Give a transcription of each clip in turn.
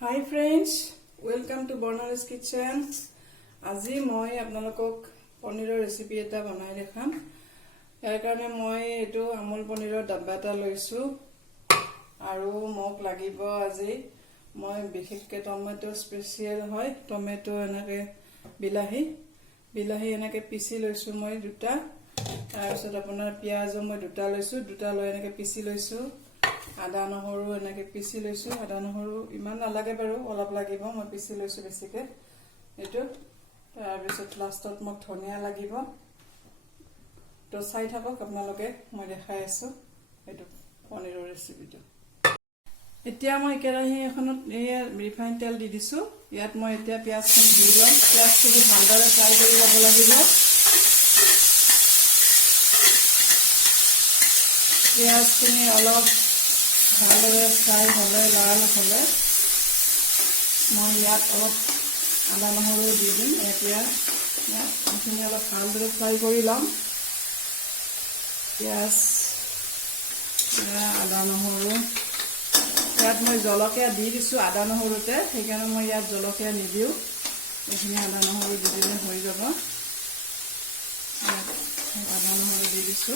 Hi friends, welcome to Borna's Kitchen. আজি মই আপোনালোকক পনীৰৰ ৰেচিপি এটা বনাই দেখাম। ইয়াৰ কাৰণে মই এটো আমুল পনীৰৰ ডাব্বা এটা লৈছো আৰু মোক লাগিব আজি মই বিশেষকে টমেটো স্পেচিয়েল হয় টমেটো এনেকে বিলাহী এনেকে পিচি লৈছো মই দুটা তাৰ পিছত আপোনাৰ পিয়াজ মই দুটা লৈছো দুটা লৈ এনেকে পিচি লৈছো আদা নহৰু এনেকে পিচি লৈছো আদা নহৰু ইমান নালাগে বাৰু অলপ লাগিব মই পিচি লৈছো বেছিকে এটো তাৰ পিছত লাষ্টত মোক ধনিয়া লাগিব তো চাই থাকক আপোনালোকে মই দেখাই আছো এটো পনীৰৰ ৰেচিপিটো এতিয়া মই কেৰাহী এখনত ৰিফাইন তেল দি দিছো ইয়াত মই এতিয়া পিয়াজখিনি দি লম পিয়াজখিনি ভালদৰে ফ্ৰাই কৰি ল'ব লাগিব পিয়াজখিনি অলপ ভালদৰে ফ্ৰাই হ'লে লাল হ'লে মই ইয়াত অলপ আদা নহৰু দি দিম এতিয়া এইখিনি অলপ ভালদৰে ফ্ৰাই কৰি ল'ম পিয়াজ আদা নহৰু ইয়াত মই জলকীয়া দি দিছো আদা নহৰুতে সেইকাৰণে মই ইয়াত জলকীয়া নিদিও এইখিনি আদা নহৰু দি দিলে হৈ যাব আদা নহৰু দি দিছো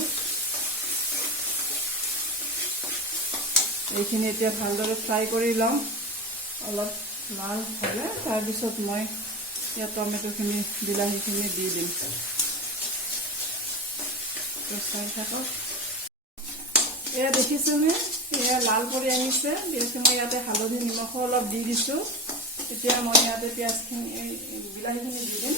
এইখিনি এতিয়া ভালদৰে ফ্ৰাই কৰি লম অলপ লাল হ'লে তাৰ পিছত মই ইয়াত টমেটোখিনি বিলাহীখিনি দি দিম তো চাই থাকক এয়া দেখিছেনে এয়া লাল কৰি আনিছে দিছো মই ইয়াতে হালধি নিমখ অলপ দি দিছো এতিয়া মই ইয়াতে পিয়াজখিনি বিলাহীখিনি দি দিম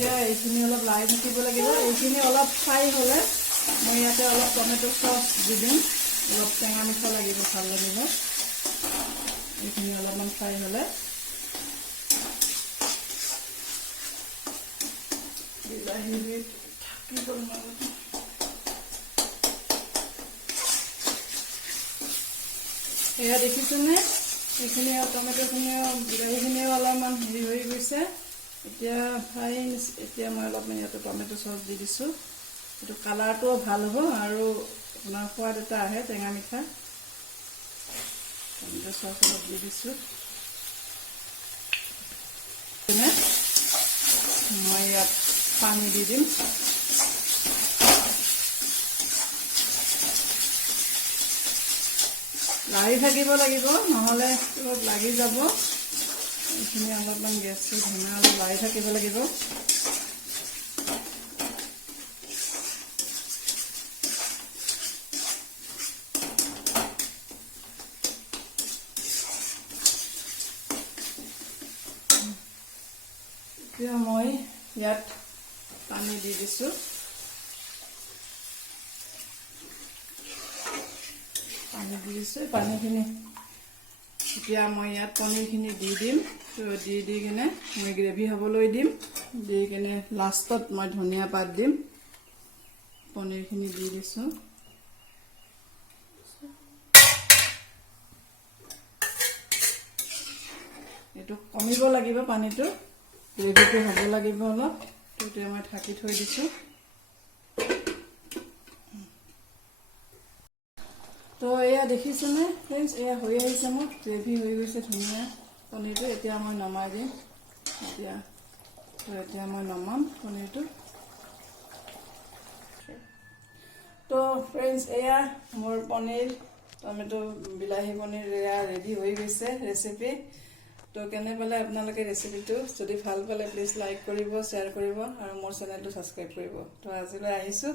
এতিয়া এইখিনি অলপ লাই থাকিব লাগিব এইখিনি অলপ ফ্ৰাই হ'লে মই ইয়াতে অলপ টমেটো সস দি দিম অলপ টেঙা মিঠা লাগিব ভাল লাগিব এইখিনি অলপমান ফ্ৰাই হ'লে বিলাহী থাকি গ'ল এয়া দেখিছেনে এইখিনি টমেটোখিনিও বিলাহীখিনিও অলপমান হেৰি হৈ গৈছে এতিয়া এতিয়া মই অলপমান ইয়াতে টমেটো সস দি দিছো এইটো কালাৰটো ভাল হ'ব আৰু আপোনাৰ সোৱাদ এটা আহে টেঙা মিঠা টমেটো সস অলপ দি দিছো মই ইয়াত পানী দি দিম লাৰি থাকিব লাগিব নহ'লে লাগি যাব এইখিনি অলপমান গেছটো ধুনীয়া অলপ লাৰি থাকিব লাগিব এতিয়া মই ইয়াত পানী দি দিছো পানীখিনি এতিয়া মই ইয়াত পনীৰখিনি দি দিম দি কিনে মই গ্ৰেভি হ'বলৈ দিম দি কিনে লাষ্টত মই ধনিয়া পাত দিম পনীৰখিনি দি দিছো এইটো কমিব লাগিব পানীটো গ্ৰেভিটো হ'ব লাগিব অলপ তেতিয়া মই ঢাকি থৈ দিছো তো এয়া দেখিছেনে ফ্ৰেণ্ডছ এয়া হৈ আহিছে মোৰ গ্ৰেভি হৈ গৈছে ধুনীয়া পনীৰটো এতিয়া মই নমাই দিম এতিয়া মই নমাম পনীৰটো তো ফ্ৰেণ্ডছ এয়া মোৰ পনীৰ টমেটো বিলাহী পনীৰ এয়া ৰেডি হৈ গৈছে ৰেচিপি তো কেনে পালে আপোনালোকে ৰেচিপিটো যদি ভাল পালে প্লিজ লাইক কৰিব শ্বেয়াৰ কৰিব আৰু মোৰ চেনেলটো ছাবস্ক্ৰাইব কৰিব তো আজিলৈ আহিছো